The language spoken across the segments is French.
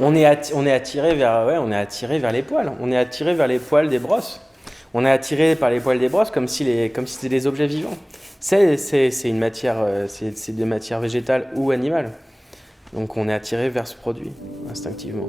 On est attiré vers, ouais, on est attiré vers les poils. On est attiré vers les poils des brosses. On est attiré par les poils des brosses comme si c'était des objets vivants. C'est une matière, c'est de matière végétale ou animale. Donc on est attiré vers ce produit instinctivement.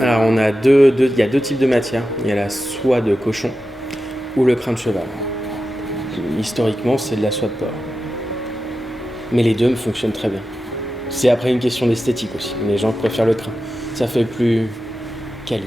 Alors il y a deux types de matières. Il y a la soie de cochon ou le crin de cheval. Historiquement, c'est de la soie de porc. Mais les deux me fonctionnent très bien. C'est après une question d'esthétique aussi. Les gens préfèrent le crin. Ça fait plus quali.